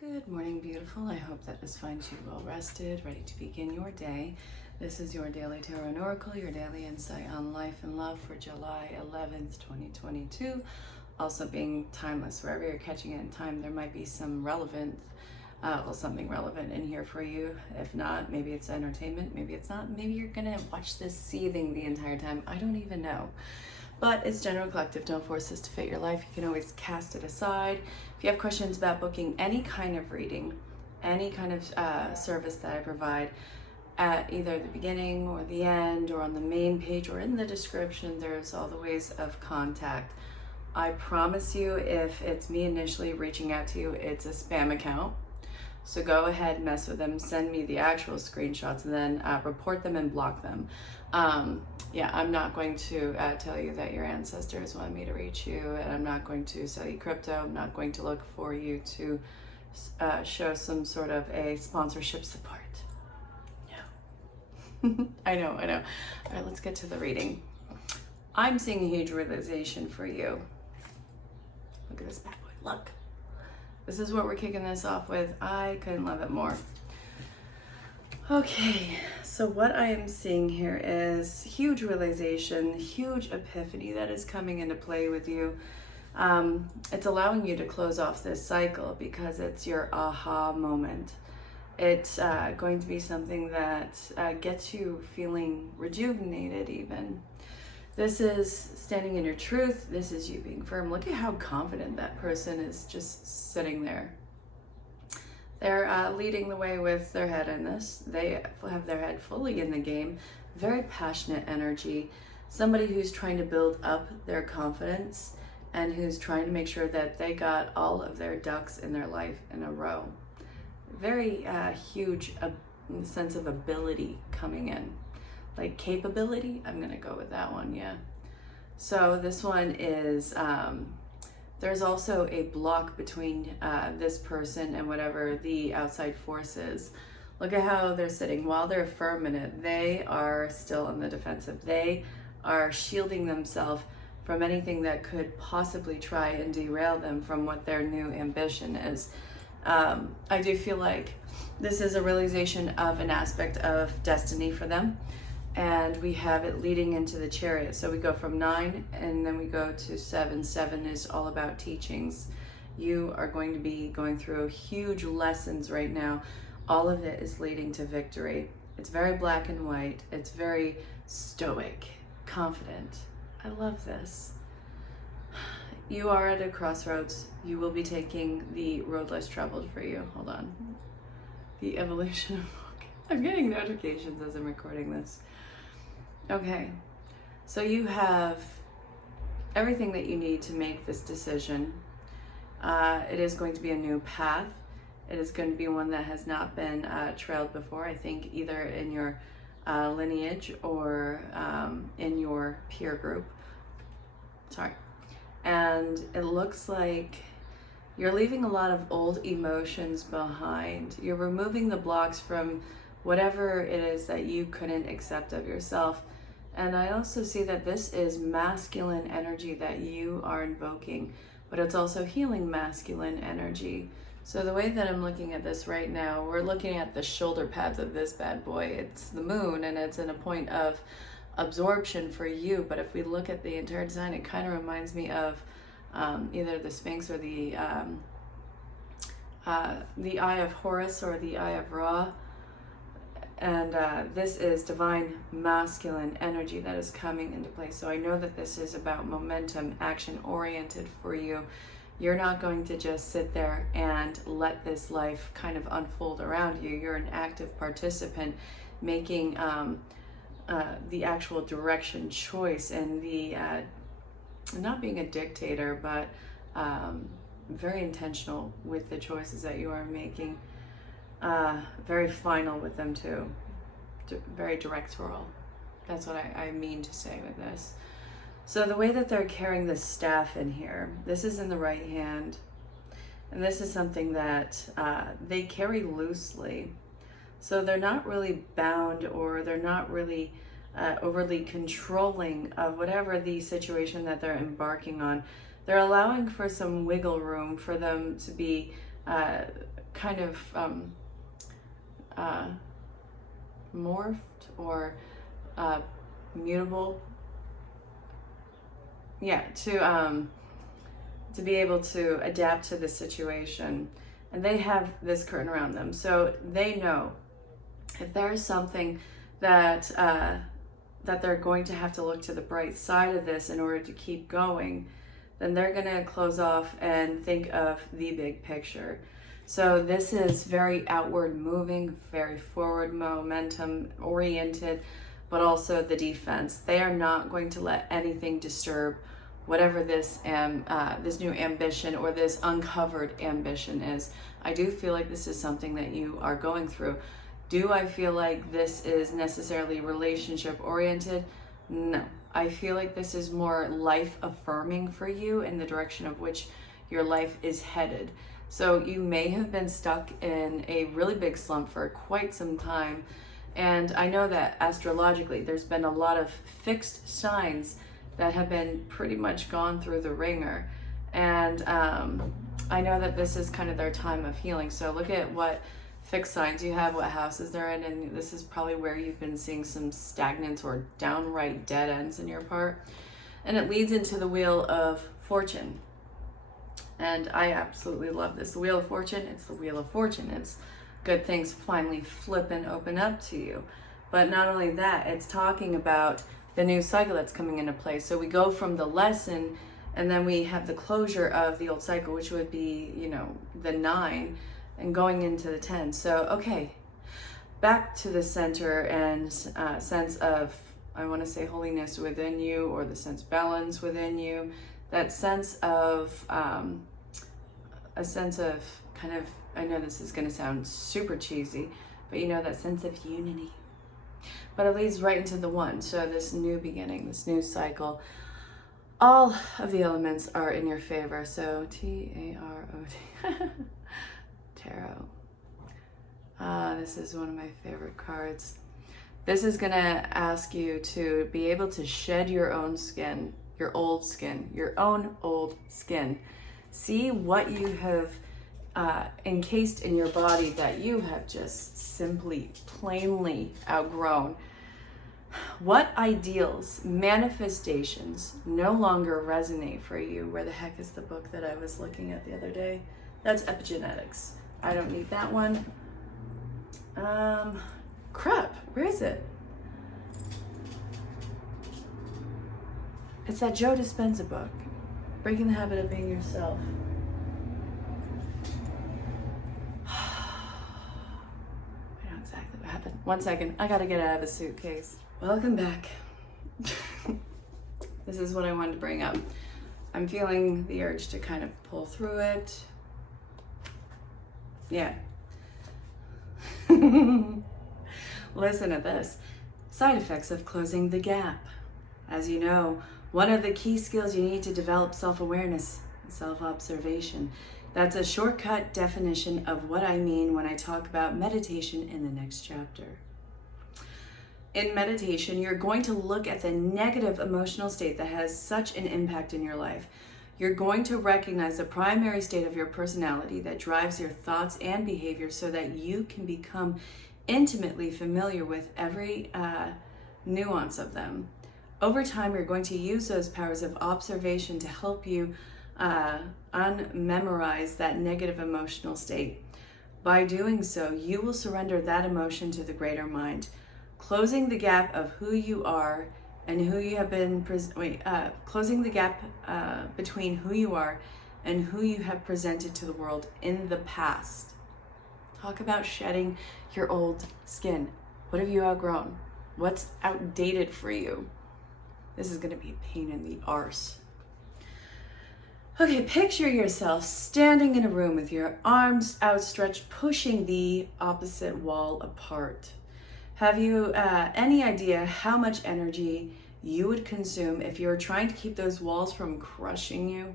Good morning, beautiful. I hope that this finds you well rested, ready to begin your day. This is your Daily Tarot and Oracle, your daily insight on life and love for July 11th, 2022. Also being timeless, wherever you're catching it in time, there might be some something relevant in here for you. If not, maybe it's entertainment, maybe it's not. Maybe you're gonna watch this seething the entire time. I don't even know. But it's general collective. Don't force this to fit your life. You can always cast it aside. If you have questions about booking any kind of reading, any kind of service that I provide at either the beginning or the end or on the main page or in the description, there's all the ways of contact. I promise you, if it's me initially reaching out to you, it's a spam account. So go ahead, mess with them, send me the actual screenshots, and then report them and block them. Yeah, I'm not going to tell you that your ancestors want me to reach you, and I'm not going to sell you crypto. I'm not going to look for you to show some sort of a sponsorship support. No. I know. All right, let's get to the reading. I'm seeing a huge realization for you. Look at this bad boy, look. This is what we're kicking this off with. I couldn't love it more. Okay, so what I am seeing here is huge realization, huge epiphany that is coming into play with you. It's allowing you to close off this cycle because it's your aha moment. It's going to be something that gets you feeling rejuvenated even. This is standing in your truth. This is you being firm. Look at how confident that person is just sitting there. They're leading the way with their head in this. They have their head fully in the game. Very passionate energy. Somebody who's trying to build up their confidence and who's trying to make sure that they got all of their ducks in their life in a row. Very huge sense of ability coming in. Like capability, I'm gonna go with that one, yeah. So this one is, there's also a block between this person and whatever the outside force is. Look at how they're sitting. While they're firm in it, they are still on the defensive. They are shielding themselves from anything that could possibly try and derail them from what their new ambition is. I do feel like this is a realization of an aspect of destiny for them. And we have it leading into the Chariot. So we go from 9 and then we go to 7. 7 is all about teachings. You are going to be going through huge lessons right now. All of it is leading to victory. It's very black and white. It's very stoic, confident. I love this. You are at a crossroads. You will be taking the road less traveled for you. Hold on. The evolution of... I'm getting notifications as I'm recording this. Okay, so you have everything that you need to make this decision. It is going to be a new path. It is going to be one that has not been trailed before, I think, either in your lineage or in your peer group. Sorry. And it looks like you're leaving a lot of old emotions behind. You're removing the blocks from whatever it is that you couldn't accept of yourself. And I also see that this is masculine energy that you are invoking, but it's also healing masculine energy. So the way that I'm looking at this right now, we're looking at the shoulder pads of this bad boy. It's the moon and it's in a point of absorption for you. But if we look at the entire design, it kind of reminds me of either the Sphinx or the Eye of Horus or the Eye of Ra. And this is divine masculine energy that is coming into play. So I know that this is about momentum, action oriented for you. You're not going to just sit there and let this life kind of unfold around you. You're an active participant making the actual direction choice and the not being a dictator, but very intentional with the choices that you are making. Very final with them too. Very directorial. That's what I mean to say with this. So the way that they're carrying the staff in here, this is in the right hand. And this is something that they carry loosely. So they're not really bound or they're not really overly controlling of whatever the situation that they're embarking on. They're allowing for some wiggle room for them to be kind of morphed or mutable. Yeah, to be able to adapt to the situation. And they have this curtain around them, so they know if there's something that that they're going to have to look to the bright side of this in order to keep going, then they're going to close off and think of the big picture. So this is very outward moving, very forward momentum oriented, but also the defense. They are not going to let anything disturb whatever this new ambition or this uncovered ambition is. I do feel like this is something that you are going through. Do I feel like this is necessarily relationship oriented? No. I feel like this is more life affirming for you in the direction of which your life is headed. So you may have been stuck in a really big slump for quite some time. And I know that astrologically, there's been a lot of fixed signs that have been pretty much gone through the ringer. And I know that this is kind of their time of healing. So look at what fixed signs you have, what houses they're in, and this is probably where you've been seeing some stagnance or downright dead ends in your part. And it leads into the Wheel of Fortune. And I absolutely love this. The Wheel of Fortune, it's the Wheel of Fortune. It's good things finally flip and open up to you. But not only that, it's talking about the new cycle that's coming into play. So we go from the lesson, and then we have the closure of the old cycle, which would be, the 9, and going into the 10. So, okay, back to the center and sense of, I want to say, holiness within you, or the sense of balance within you. That sense of, a sense of kind of, I know this is going to sound super cheesy, but that sense of unity. But it leads right into the 1. So this new beginning, this new cycle, all of the elements are in your favor. So Tarot. Tarot. This is one of my favorite cards. This is going to ask you to be able to shed your own skin, your old skin, your own old skin. See what you have encased in your body that you have just simply, plainly outgrown. What ideals, manifestations no longer resonate for you? Where the heck is the book that I was looking at the other day? That's Epigenetics. I don't need that one. Crap, where is it? It's that Joe Dispenza book, Breaking the Habit of Being Yourself. I know exactly what happened. 1 second, I gotta get out of the suitcase. Welcome back. This is what I wanted to bring up. I'm feeling the urge to kind of pull through it. Yeah. Listen to this. Side effects of closing the gap. As you know, one of the key skills you need to develop self-awareness, self-observation. That's a shortcut definition of what I mean when I talk about meditation in the next chapter. In meditation, you're going to look at the negative emotional state that has such an impact in your life. You're going to recognize the primary state of your personality that drives your thoughts and behavior so that you can become intimately familiar with every nuance of them. Over time, you're going to use those powers of observation to help you unmemorize that negative emotional state. By doing so, you will surrender that emotion to the greater mind, closing the gap of who you are and who you have been, closing the gap between who you are and who you have presented to the world in the past. Talk about shedding your old skin. What have you outgrown? What's outdated for you? This is going to be a pain in the arse. Okay, picture yourself standing in a room with your arms outstretched, pushing the opposite wall apart. Have you any idea how much energy you would consume if you were trying to keep those walls from crushing you?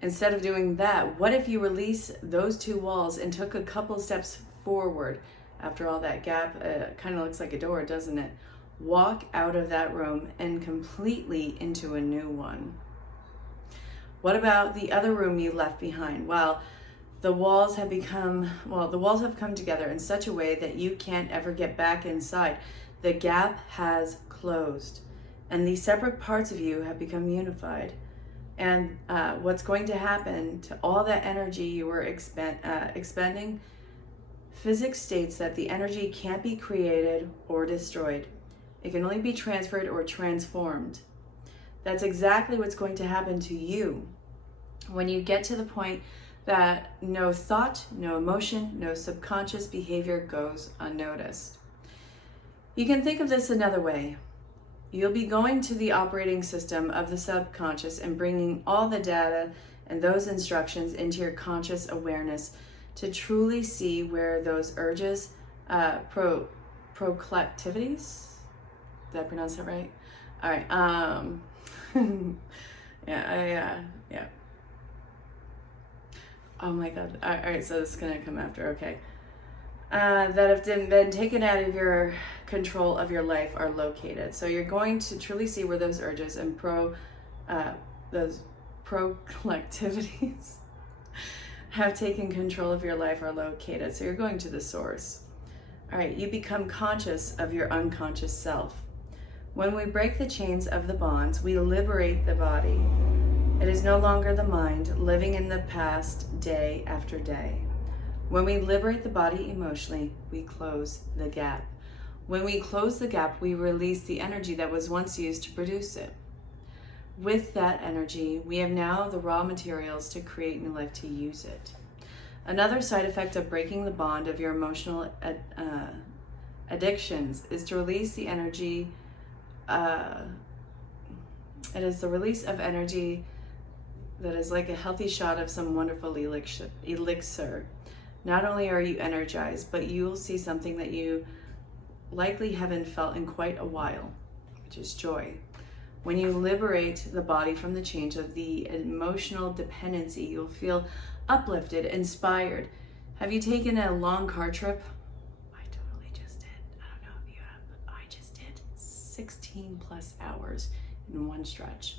Instead of doing that, what if you release those 2 walls and took a couple steps forward? After all, that gap kind of looks like a door, doesn't it? Walk out of that room and completely into a new one. What about the other room you left behind? Well, The walls have come together in such a way that you can't ever get back inside. The gap has closed, and these separate parts of you have become unified. And what's going to happen to all that energy you were expending, physics states that the energy can't be created or destroyed. It can only be transferred or transformed. That's exactly what's going to happen to you when you get to the point that no thought, no emotion, no subconscious behavior goes unnoticed. You can think of this another way. You'll be going to the operating system of the subconscious and bringing all the data and those instructions into your conscious awareness to truly see where those urges, proclivities, did I pronounce that right? All right. Yeah. Oh my God. All right. So this is going to come after. Okay. That have been taken out of your control of your life are located. So you're going to truly see where those urges and those proclivities have taken control of your life are located. So you're going to the source. All right. You become conscious of your unconscious self. When we break the chains of the bonds, we liberate the body. It is no longer the mind living in the past day after day. When we liberate the body emotionally, we close the gap. When we close the gap, we release the energy that was once used to produce it. With that energy, we have now the raw materials to create new life to use it. Another side effect of breaking the bond of your emotional addictions is to release the energy. It is the release of energy that is like a healthy shot of some wonderful elixir. Not only are you energized, but you will see something that you likely haven't felt in quite a while, which is joy. When you liberate the body from the chains of the emotional dependency, you'll feel uplifted, inspired. Have you taken a long car trip? I totally just did. I don't know if you have, but I just did 16 plus hours in one stretch.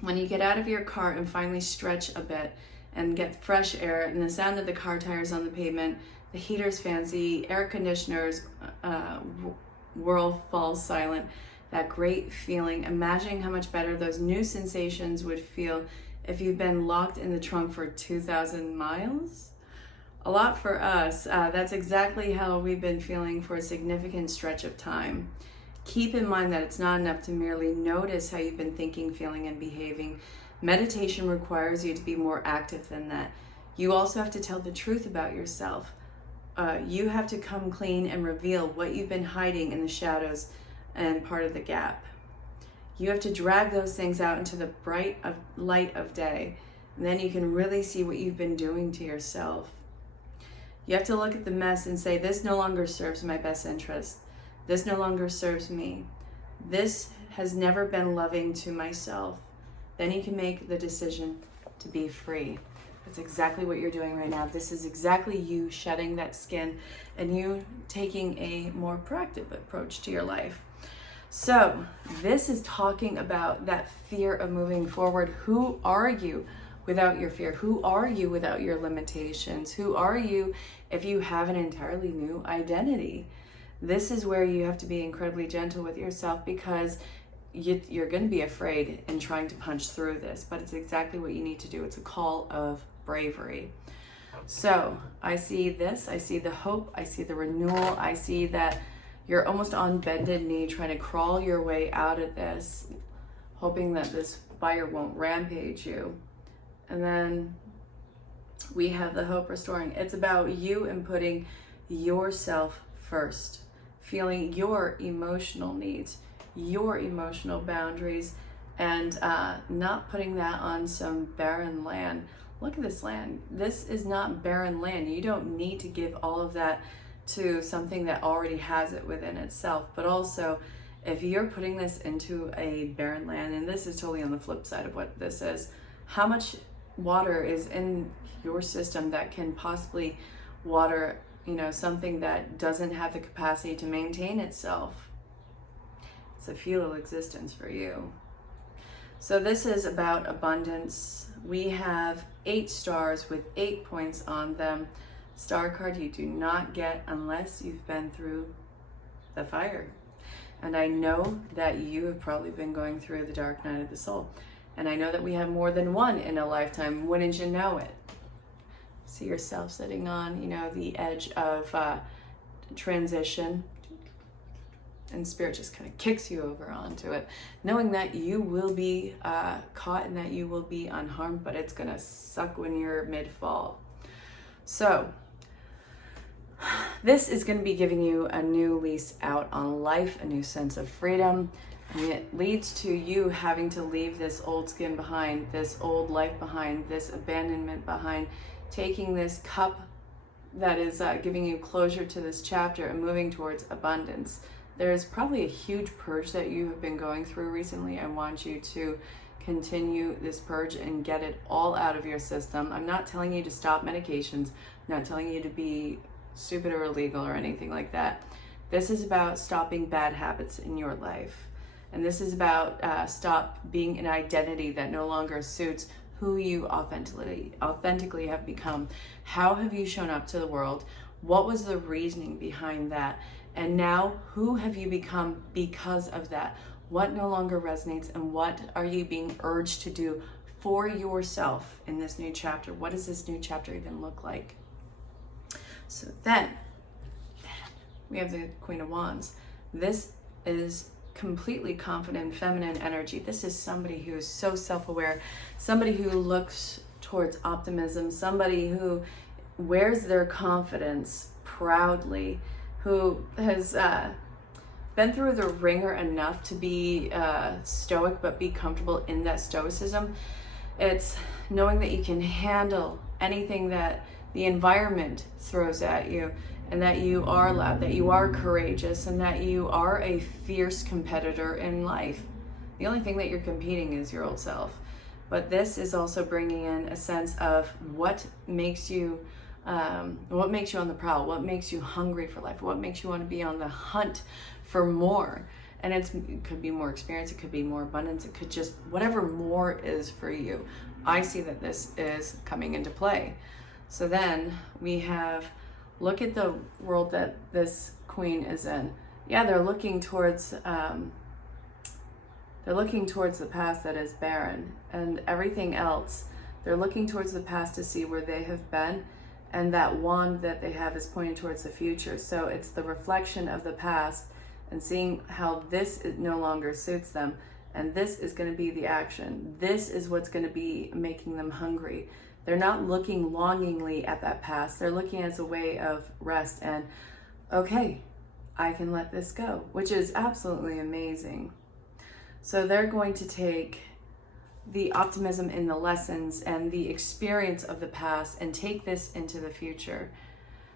When you get out of your car and finally stretch a bit and get fresh air and the sound of the car tires on the pavement, the heaters, fans, the air conditioners, world falls silent, that great feeling, imagining how much better those new sensations would feel if you've been locked in the trunk for 2,000 miles. A lot for us. That's exactly how we've been feeling for a significant stretch of time. Keep in mind that it's not enough to merely notice how you've been thinking, feeling, and behaving. Meditation requires you to be more active than that. You also have to tell the truth about yourself. You have to come clean and reveal what you've been hiding in the shadows and part of the gap. You have to drag those things out into the bright light of day. And then you can really see what you've been doing to yourself. You have to look at the mess and say, this no longer serves my best interest. This no longer serves me. This has never been loving to myself. Then you can make the decision to be free. That's exactly what you're doing right now. This is exactly you shedding that skin and you taking a more proactive approach to your life. So this is talking about that fear of moving forward. Who are you without your fear? Who are you without your limitations? Who are you if you have an entirely new identity? This is where you have to be incredibly gentle with yourself because you're going to be afraid in trying to punch through this, but it's exactly what you need to do. It's a call of bravery. So I see this, I see the hope, I see the renewal, I see that you're almost on bended knee trying to crawl your way out of this, hoping that this fire won't rampage you. And then we have the hope restoring. It's about you and putting yourself first, feeling your emotional needs, your emotional boundaries, and not putting that on some barren land. Look at this land. This is not barren land. You don't need to give all of that to something that already has it within itself. But also, if you're putting this into a barren land, and this is totally on the flip side of what this is, how much water is in your system that can possibly water, something that doesn't have the capacity to maintain itself? It's a futile existence for you. So this is about abundance. We have 8 stars with 8 points on them. Star card you do not get unless you've been through the fire. And I know that you have probably been going through the dark night of the soul. And I know that we have more than one in a lifetime. Wouldn't you know it? See yourself sitting on, the edge of transition. And Spirit just kind of kicks you over onto it, knowing that you will be caught and that you will be unharmed, but it's going to suck when you're mid-fall. So this is going to be giving you a new lease out on life, a new sense of freedom. And it leads to you having to leave this old skin behind, this old life behind, this abandonment behind, taking this cup that is giving you closure to this chapter and moving towards abundance. There's probably a huge purge that you have been going through recently. I want you to continue this purge and get it all out of your system. I'm not telling you to stop medications. I'm not telling you to be stupid or illegal or anything like that. This is about stopping bad habits in your life. And this is about stop being an identity that no longer suits who you authentically have become. How have you shown up to the world? What was the reasoning behind that? And now, who have you become because of that? What no longer resonates, and what are you being urged to do for yourself in this new chapter? What does this new chapter even look like? So then we have the Queen of Wands. This is completely confident feminine energy. This is somebody who is so self-aware, somebody who looks towards optimism, somebody who wears their confidence proudly, who has been through the ringer enough to be stoic but be comfortable in that stoicism. It's knowing that you can handle anything that the environment throws at you, and that you are loud, that you are courageous, and that you are a fierce competitor in life. The only thing that you're competing is your old self. But this is also bringing in a sense of what makes you on the prowl, what makes you hungry for life, what makes you want to be on the hunt for more. And it could be more experience, it could be more abundance, it could just, whatever more is for you. I see that this is coming into play. So then we have, look at the world that this queen is in. Yeah, they're looking towards the past that is barren, and everything else. They're looking towards the past to see where they have been, and that wand that they have is pointing towards the future. So it's the reflection of the past and seeing how this no longer suits them, and this is going to be the action. This is what's going to be making them hungry. They're not looking longingly at that past. They're looking as a way of rest and, okay, I can let this go, which is absolutely amazing. So they're going to take the optimism in the lessons and the experience of the past and take this into the future.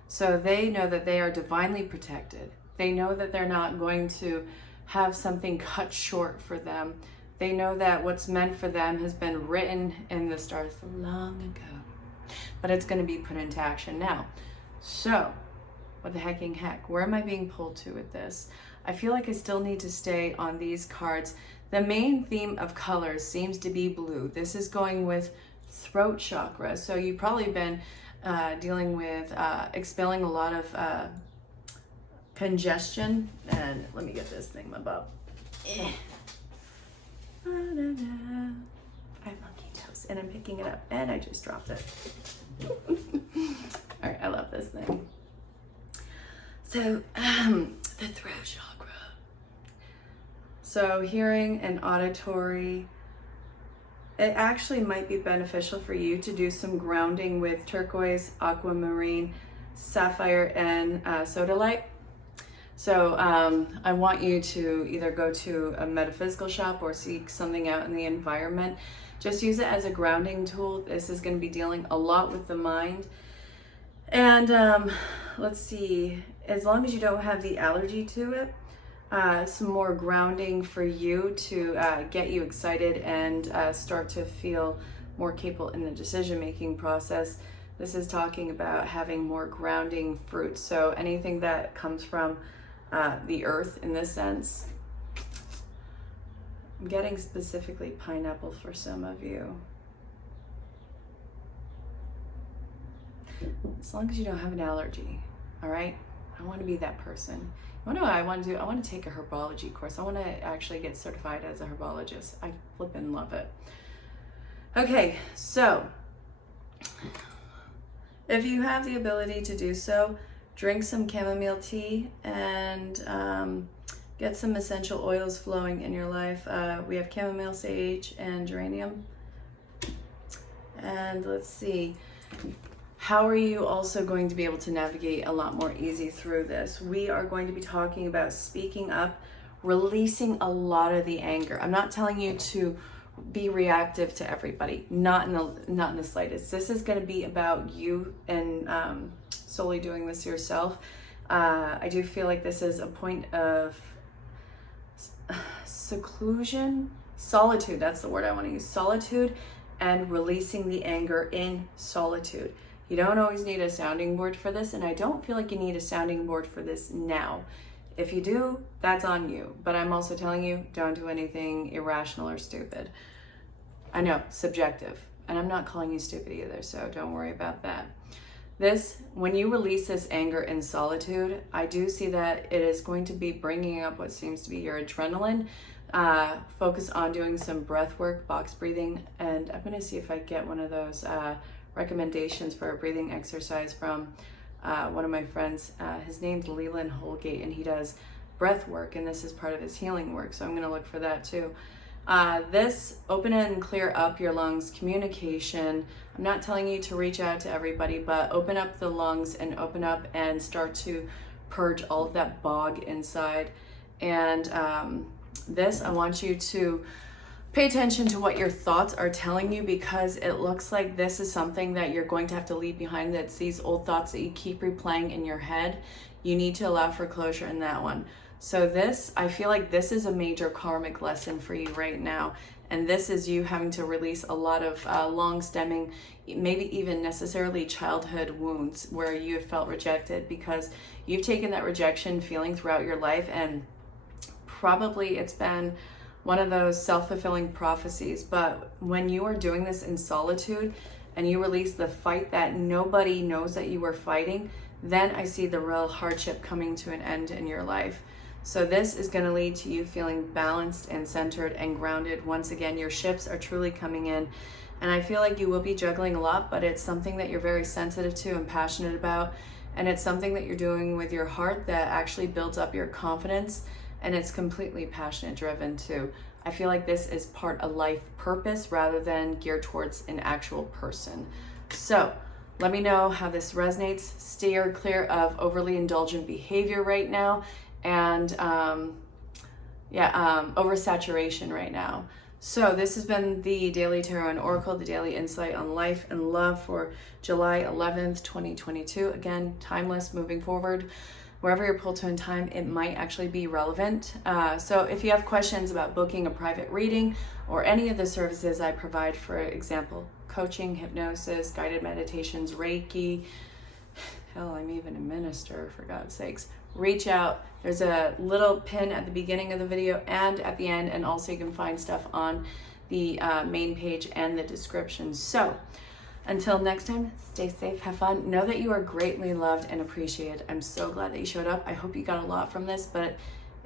So they know that they are divinely protected. They know that they're not going to have something cut short for them. They know that what's meant for them has been written in the stars long ago, but it's going to be put into action now. So, what the hecking heck? Where am I being pulled to with this? I feel like I still need to stay on these cards. The main theme of colors seems to be blue. This is going with throat chakra. So you've probably been dealing with expelling a lot of congestion. And let me get this thing above. I have monkey toes and I'm picking it up and I just dropped it. All right, I love this thing. So the throat chakra. So hearing and auditory, it actually might be beneficial for you to do some grounding with turquoise, aquamarine, sapphire, and sodalite. So I want you to either go to a metaphysical shop or seek something out in the environment. Just use it as a grounding tool. This is going to be dealing a lot with the mind. And let's see, as long as you don't have the allergy to it, some more grounding for you to get you excited and start to feel more capable in the decision-making process. This is talking about having more grounding fruits. So anything that comes from the earth in this sense, I'm getting specifically pineapple for some of you. As long as you don't have an allergy, all right? I want to be that person. You know what I want to do? I want to take a herbology course. I want to actually get certified as a herbologist. I flippin' love it. Okay, so if you have the ability to do so, drink some chamomile tea and get some essential oils flowing in your life. We have chamomile, sage, and geranium. And let's see, how are you also going to be able to navigate a lot more easy through this? We are going to be talking about speaking up, releasing a lot of the anger. I'm not telling you to be reactive to everybody, not in the slightest. This is going to be about you and solely doing this yourself. I do feel like this is a point of seclusion, solitude, that's the word I want to use, solitude, and releasing the anger in solitude. You don't always need a sounding board for this, and I don't feel like you need a sounding board for this now. If you do, that's on you, but I'm also telling you, don't do anything irrational or stupid. I know, subjective, and I'm not calling you stupid either, so don't worry about that. When you release this anger in solitude, I do see that it is going to be bringing up what seems to be your adrenaline. Focus on doing some breath work, box breathing, and I'm going to see if I get one of those recommendations for a breathing exercise from one of my friends. His name's Leland Holgate, and he does breath work, and this is part of his healing work, so I'm going to look for that too. This open and clear up your lungs, communication. I'm not telling you to reach out to everybody, but open up the lungs and open up and start to purge all of that bog inside. And I want you to pay attention to what your thoughts are telling you, because it looks like this is something that you're going to have to leave behind. That's these old thoughts that you keep replaying in your head. You need to allow for closure in that one. So I feel like this is a major karmic lesson for you right now. And this is you having to release a lot of long-stemming, maybe even necessarily childhood wounds where you have felt rejected, because you've taken that rejection feeling throughout your life, and probably it's been one of those self-fulfilling prophecies. But when you are doing this in solitude and you release the fight that nobody knows that you were fighting, then I see the real hardship coming to an end in your life. So this is going to lead to you feeling balanced and centered and grounded. Once again, your ships are truly coming in. And I feel like you will be juggling a lot, but it's something that you're very sensitive to and passionate about. And it's something that you're doing with your heart that actually builds up your confidence. And it's completely passionate driven too. I feel like this is part of life purpose rather than geared towards an actual person. So let me know how this resonates. Steer clear of overly indulgent behavior right now, and oversaturation right now. So this has been the Daily Tarot and Oracle, the daily insight on life and love for July 11th, 2022. Again, timeless, moving forward. Wherever you're pulled to in time, it might actually be relevant. So if you have questions about booking a private reading or any of the services I provide, for example, coaching, hypnosis, guided meditations, Reiki, hell, I'm even a minister, for God's sakes, reach out. There's a little pin at the beginning of the video and at the end, and also you can find stuff on the main page and the description. So until next time, stay safe, have fun, know that you are greatly loved and appreciated. I'm so glad that you showed up. I hope you got a lot from this, but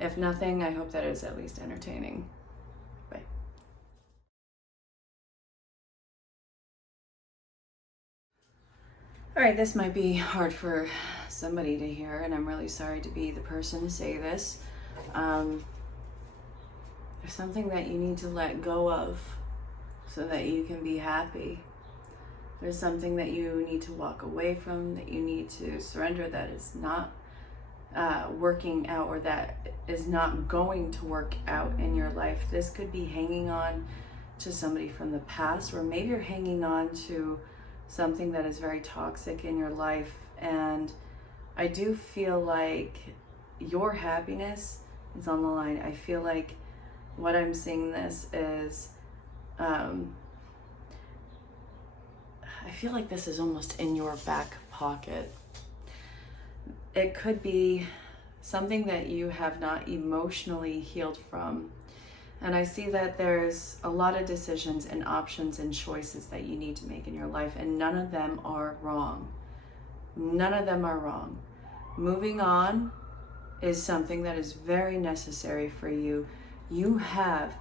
if nothing, I hope that it was at least entertaining. Bye. All right, this might be hard for somebody to hear, and I'm really sorry to be the person to say this. There's something that you need to let go of so that you can be happy. There's something that you need to walk away from, that you need to surrender, that is not working out, or that is not going to work out in your life. This could be hanging on to somebody from the past, or maybe you're hanging on to something that is very toxic in your life. And I do feel like your happiness is on the line. I feel like what I'm seeing this is, I feel like this is almost in your back pocket. It could be something that you have not emotionally healed from. And I see that there's a lot of decisions and options and choices that you need to make in your life, and none of them are wrong. None of them are wrong. Moving on is something that is very necessary for you. You have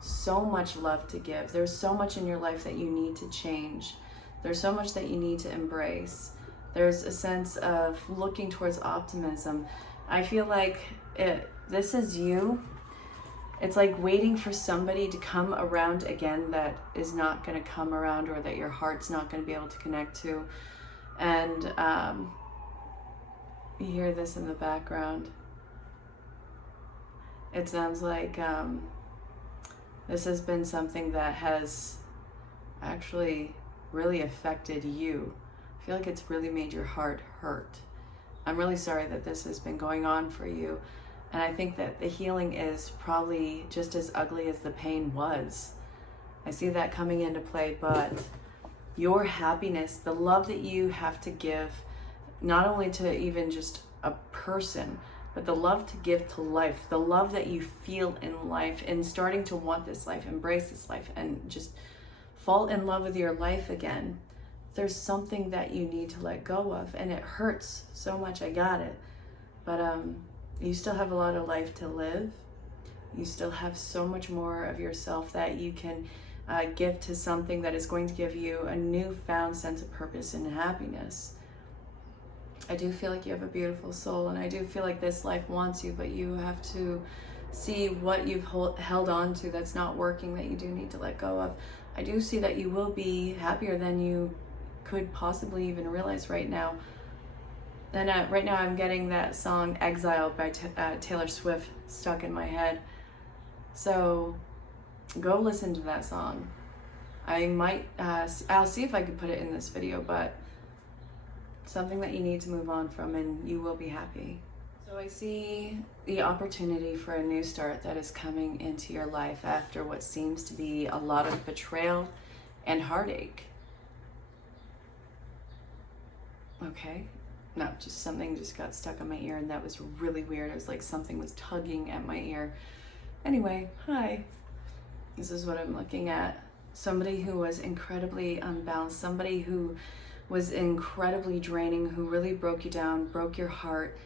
so much love to give. There's so much in your life that you need to change. There's so much that you need to embrace. There's a sense of looking towards optimism. I feel like this is you. It's like waiting for somebody to come around again that is not going to come around, or that your heart's not going to be able to connect to. And you hear this in the background. It sounds like this has been something that has actually really affected you. I feel like it's really made your heart hurt. I'm really sorry that this has been going on for you. And I think that the healing is probably just as ugly as the pain was. I see that coming into play, but your happiness, the love that you have to give, not only to even just a person, but the love to give to life, the love that you feel in life, and starting to want this life, embrace this life, and just fall in love with your life again. There's something that you need to let go of, and it hurts so much. I got it. But you still have a lot of life to live. You still have so much more of yourself that you can give to something that is going to give you a newfound sense of purpose and happiness. I do feel like you have a beautiful soul, and I do feel like this life wants you, but you have to see what you've held on to that's not working, that you do need to let go of. I do see that you will be happier than you could possibly even realize right now. And right now I'm getting that song Exile by Taylor Swift stuck in my head. So go listen to that song. I might, I'll see if I could put it in this video, but something that you need to move on from, and you will be happy. So I see the opportunity for a new start that is coming into your life after what seems to be a lot of betrayal and heartache. Okay. No, just something just got stuck on my ear, and that was really weird. It was like something was tugging at my ear. Anyway, hi. This is what I'm looking at. Somebody who was incredibly unbalanced, somebody who was incredibly draining, who really broke you down, broke your heart.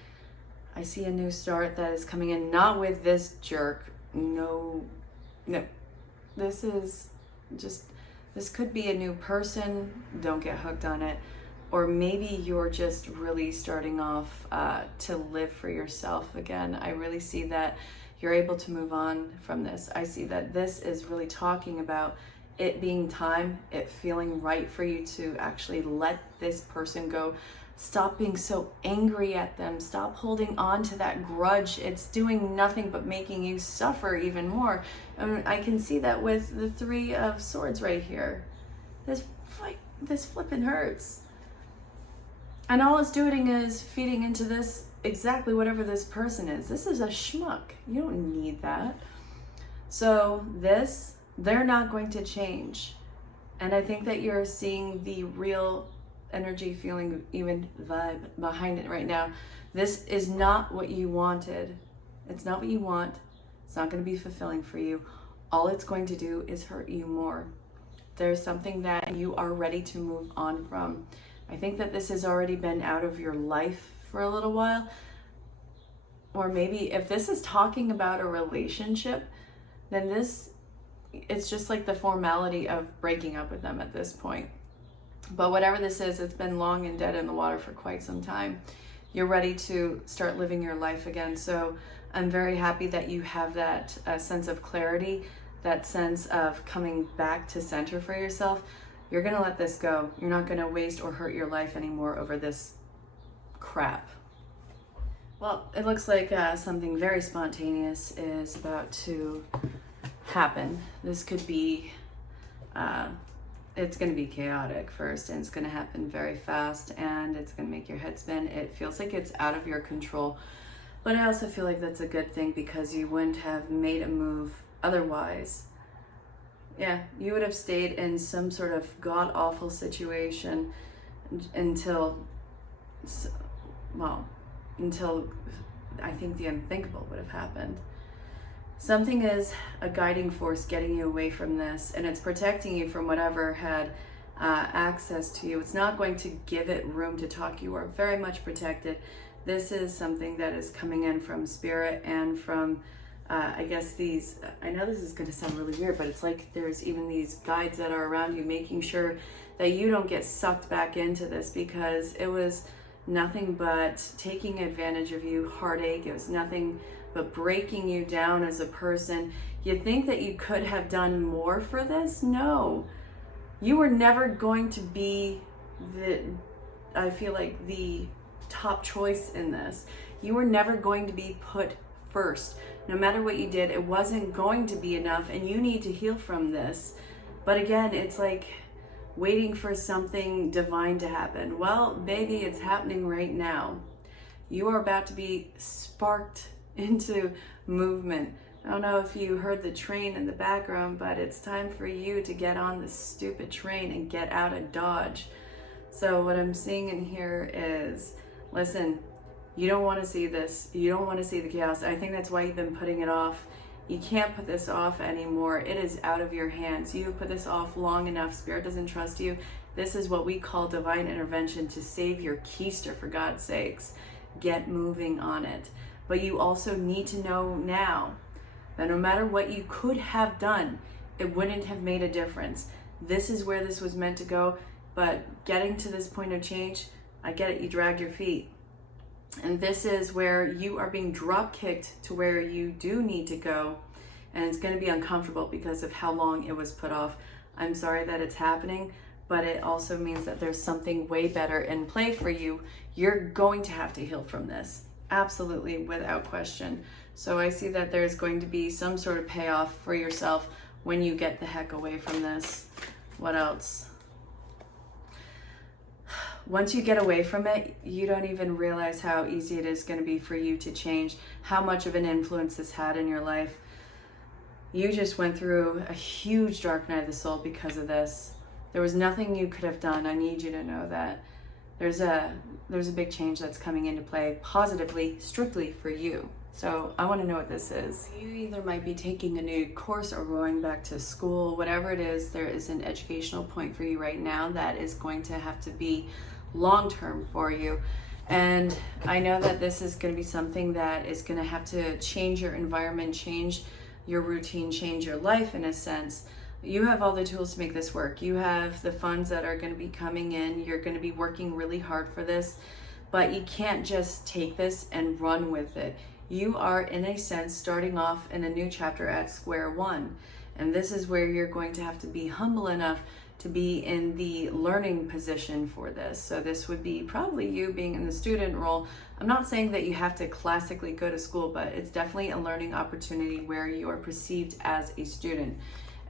I see a new start that is coming in, not with this jerk. No. This is just, this could be a new person. Don't get hooked on it. Or maybe you're just really starting off to live for yourself again. I really see that you're able to move on from this. I see that this is really talking about it being time, it feeling right for you to actually let this person go. Stop being so angry at them. Stop holding on to that grudge. It's doing nothing but making you suffer even more. I can see that with the Three of Swords right here. This flipping hurts. And all it's doing is feeding into this, exactly whatever this person is. This is a schmuck. You don't need that. So they're not going to change. And I think that you're seeing the real energy, feeling, even vibe behind it right now. This is not what you wanted. It's not what you want. It's not going to be fulfilling for you. All it's going to do is hurt you more. There's something that you are ready to move on from. I think that this has already been out of your life for a little while. Or maybe if this is talking about a relationship, then it's just like the formality of breaking up with them at this point. But whatever this is, it's been long and dead in the water for quite some time. You're ready to start living your life again. So I'm very happy that you have that sense of clarity, that sense of coming back to center for yourself. You're going to let this go. You're not going to waste or hurt your life anymore over this crap. Well, it looks like something very spontaneous is about to happen. This could be, it's going to be chaotic first, and it's going to happen very fast, and it's going to make your head spin. It feels like it's out of your control, but I also feel like that's a good thing, because you wouldn't have made a move otherwise. Yeah, you would have stayed in some sort of god-awful situation until I think the unthinkable would have happened. Something is a guiding force getting you away from this, and it's protecting you from whatever had access to you. It's not going to give it room to talk. You are very much protected. This is something that is coming in from spirit and from I guess these, I know this is going to sound really weird, but it's like there's even these guides that are around you, making sure that you don't get sucked back into this, because it was nothing but taking advantage of you, heartache. It was nothing but breaking you down as a person. You think that you could have done more for this? No. You were never going to be I feel like the top choice in this. You were never going to be put first. No matter what you did, it wasn't going to be enough, and you need to heal from this. But again, it's like waiting for something divine to happen. Well, baby, it's happening right now. You are about to be sparked into movement. I don't know if you heard the train in the background, but it's time for you to get on this stupid train and get out of Dodge. So what I'm seeing in here is, listen, you don't want to see this. You don't want to see the chaos. I think that's why you've been putting it off. You can't put this off anymore. It is out of your hands. You have put this off long enough. Spirit doesn't trust you. This is what we call divine intervention to save your keister, for God's sakes. Get moving on it. But you also need to know now that no matter what you could have done, it wouldn't have made a difference. This is where this was meant to go, but getting to this point of change, I get it, you dragged your feet. And this is where you are being drop kicked to where you do need to go. And it's going to be uncomfortable because of how long it was put off. I'm sorry that it's happening, but it also means that there's something way better in play for you. You're going to have to heal from this. Absolutely, without question. So I see that there's going to be some sort of payoff for yourself when you get the heck away from this. What else? Once you get away from it, you don't even realize how easy it is going to be for you to change, how much of an influence this had in your life. You just went through a huge dark night of the soul because of this. There was nothing you could have done. I need you to know that. There's a big change that's coming into play positively, strictly for you. So I want to know what this is. You either might be taking a new course or going back to school, whatever it is, there is an educational point for you right now that is going to have to be long-term for you. And I know that this is going to be something that is going to have to change your environment, change your routine, change your life in a sense. You have all the tools to make this work. You have the funds that are going to be coming in. You're going to be working really hard for this, but you can't just take this and run with it. You are, in a sense, starting off in a new chapter at square one. And this is where you're going to have to be humble enough to be in the learning position for this. So this would be probably you being in the student role. I'm not saying that you have to classically go to school, but it's definitely a learning opportunity where you are perceived as a student.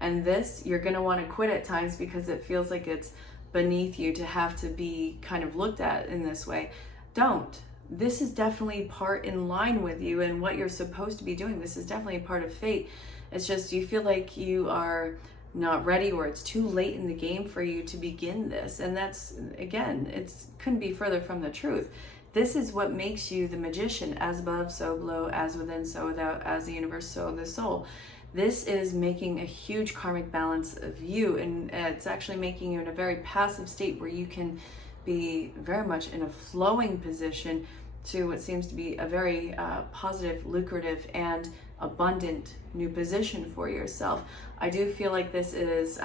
And this, you're going to want to quit at times because it feels like it's beneath you to have to be kind of looked at in this way. Don't. This is definitely part in line with you and what you're supposed to be doing. This is definitely a part of fate. It's just you feel like you are not ready, or it's too late in the game for you to begin this. And that's, again, it couldn't be further from the truth. This is what makes you the magician. As above, so below, as within, so without, as the universe, so the soul. This is making a huge karmic balance of you, and it's actually making you in a very passive state where you can be very much in a flowing position to what seems to be a very positive, lucrative, and abundant new position for yourself. I do feel like this is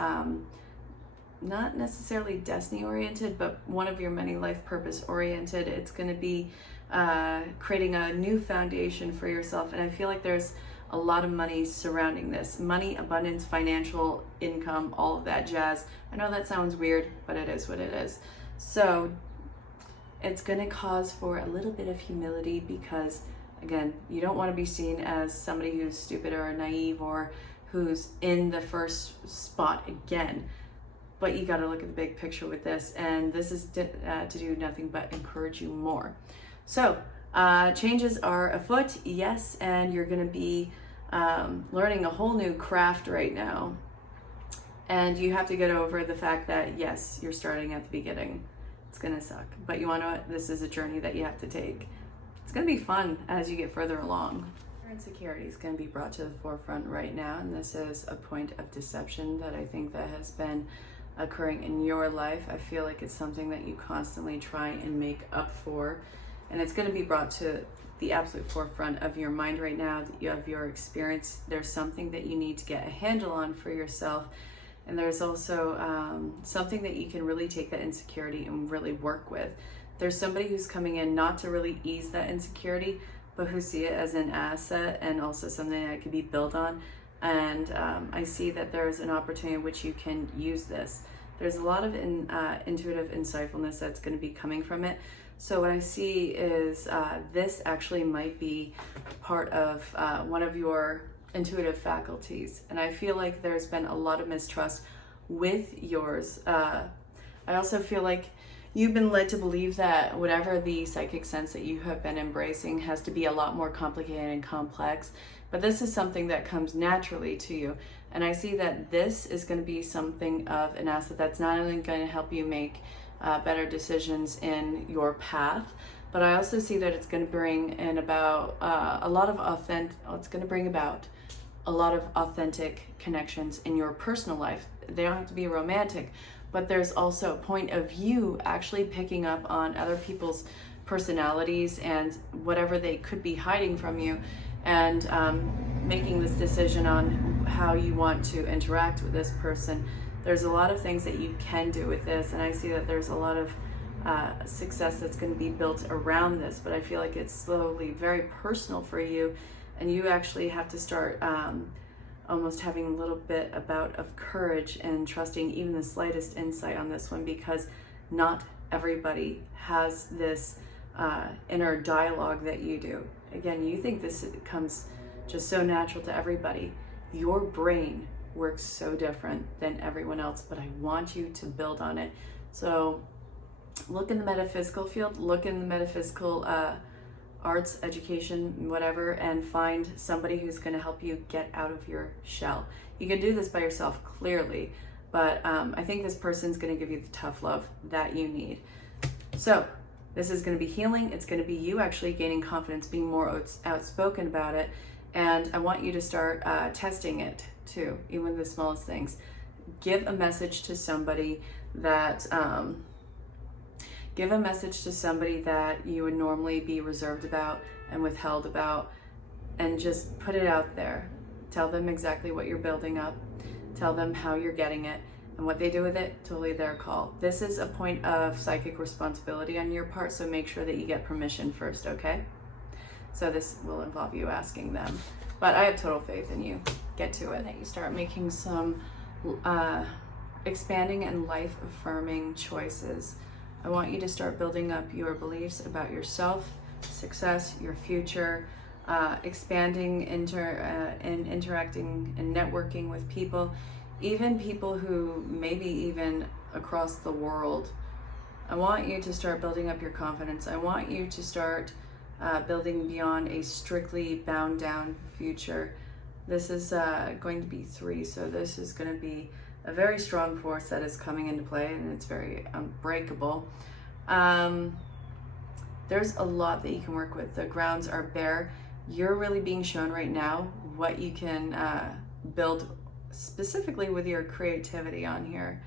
not necessarily destiny oriented, but one of your many life purpose oriented. It's going to be creating a new foundation for yourself, and I feel like there's a lot of money surrounding this. Money, abundance, financial income, all of that jazz. I know that sounds weird, but it is what it is. So it's going to cause for a little bit of humility because, again, you don't want to be seen as somebody who's stupid or naive or who's in the first spot again. But you got to look at the big picture with this, and this is to do nothing but encourage you more. So changes are afoot, yes, and you're going to be learning a whole new craft right now. And you have to get over the fact that, yes, you're starting at the beginning. It's going to suck, but you want to know, this is a journey that you have to take. It's going to be fun as you get further along. Your insecurity is going to be brought to the forefront right now, and this is a point of deception that I think that has been occurring in your life. I feel like it's something that you constantly try and make up for, and it's going to be brought to the absolute forefront of your mind right now, of your experience. There's something that you need to get a handle on for yourself, and there's also something that you can really take that insecurity and really work with. There's somebody who's coming in not to really ease that insecurity, but who see it as an asset and also something that could be built on. And I see that there's an opportunity in which you can use this. There's a lot of intuitive insightfulness that's going to be coming from it. So what I see is this actually might be part of one of your intuitive faculties. And I feel like there's been a lot of mistrust with yours. I also feel like you've been led to believe that whatever the psychic sense that you have been embracing has to be a lot more complicated and complex, but this is something that comes naturally to you. And I see that this is going to be something of an asset that's not only going to help you make better decisions in your path, but I also see that it's going to bring in about it's going to bring about a lot of authentic connections in your personal life. They don't have to be romantic, but there's also a point of you actually picking up on other people's personalities and whatever they could be hiding from you, and making this decision on how you want to interact with this person. There's a lot of things that you can do with this, and I see that there's a lot of success that's going to be built around this, but I feel like it's slowly very personal for you, and you actually have to start almost having a little bit of courage and trusting even the slightest insight on this one, because not everybody has this inner dialogue that you do. Again, you think this comes just so natural to everybody. Your brain works so different than everyone else, but I want you to build on it. So look in the metaphysical field, look in the metaphysical arts, education, whatever, and find somebody who's going to help you get out of your shell. You can do this by yourself, clearly, but I think this person's going to give you the tough love that you need. So this is going to be healing. It's going to be you actually gaining confidence, being more outspoken about it, and I want you to start testing it too, even the smallest things. Give a message to somebody that you would normally be reserved about and withheld about, and just put it out there. Tell them exactly what you're building up. Tell them how you're getting it, and what they do with it, totally their call. This is a point of psychic responsibility on your part, so make sure that you get permission first, okay? So this will involve you asking them, but I have total faith in you. Get to it. That you start making some expanding and life-affirming choices. I want you to start building up your beliefs about yourself, success, your future, expanding and interacting and networking with people, even people who maybe even across the world. I want you to start building up your confidence. I want you to start building beyond a strictly bound down future. This is going to be 3, so this is going to be a very strong force that is coming into play, and it's very unbreakable. There's a lot that you can work with. The grounds are bare. You're really being shown right now what you can build specifically with your creativity on here.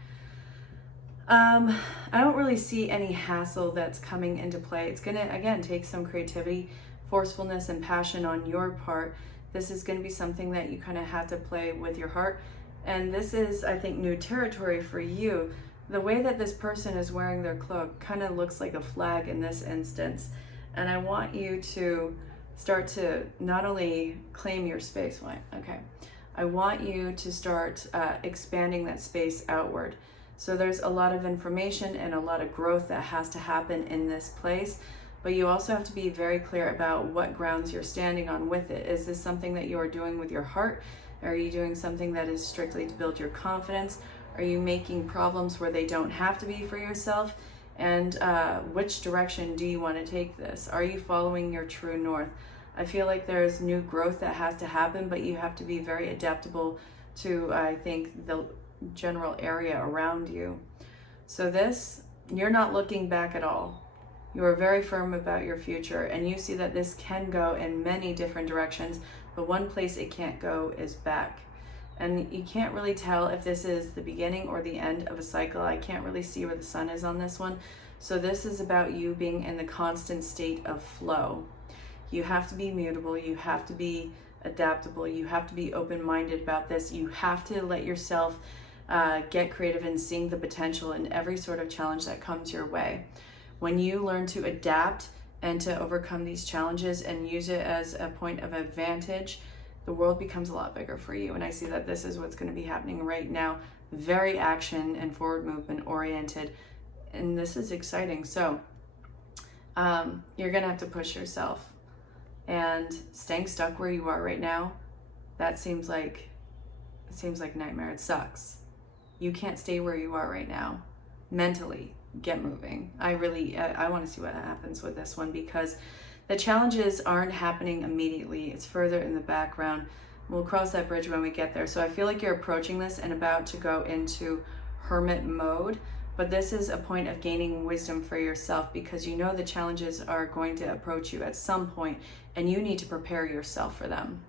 I don't really see any hassle that's coming into play. It's gonna, again, take some creativity, forcefulness, and passion on your part. This is gonna be something that you kind of have to play with your heart. And this is, I think, new territory for you. The way that this person is wearing their cloak kind of looks like a flag in this instance. And I want you to start to not only claim your space, I want you to start expanding that space outward. So there's a lot of information and a lot of growth that has to happen in this place, but you also have to be very clear about what grounds you're standing on with it. Is this something that you are doing with your heart? Are you doing something that is strictly to build your confidence? Are you making problems where they don't have to be for yourself? And which direction do you want to take this? Are you following your true north? I feel like there's new growth that has to happen, but you have to be very adaptable to, I think, the general area around you. So this, you're not looking back at all. You are very firm about your future, and you see that this can go in many different directions, but one place it can't go is back. And you can't really tell if this is the beginning or the end of a cycle. I can't really see where the sun is on this one. So this is about you being in the constant state of flow. You have to be mutable. You have to be adaptable. You have to be open-minded about this. You have to let yourself get creative and seeing the potential in every sort of challenge that comes your way. When you learn to adapt and to overcome these challenges and use it as a point of advantage, the world becomes a lot bigger for you. And I see that this is what's going to be happening right now. Very action and forward movement oriented. And this is exciting. So you're going to have to push yourself. And staying stuck where you are right now, that seems like a nightmare. It sucks. You can't stay where you are right now. Mentally, get moving. I want to see what happens with this one, because the challenges aren't happening immediately. It's further in the background. We'll cross that bridge when we get there. So I feel like you're approaching this and about to go into hermit mode, but this is a point of gaining wisdom for yourself, because you know the challenges are going to approach you at some point and you need to prepare yourself for them.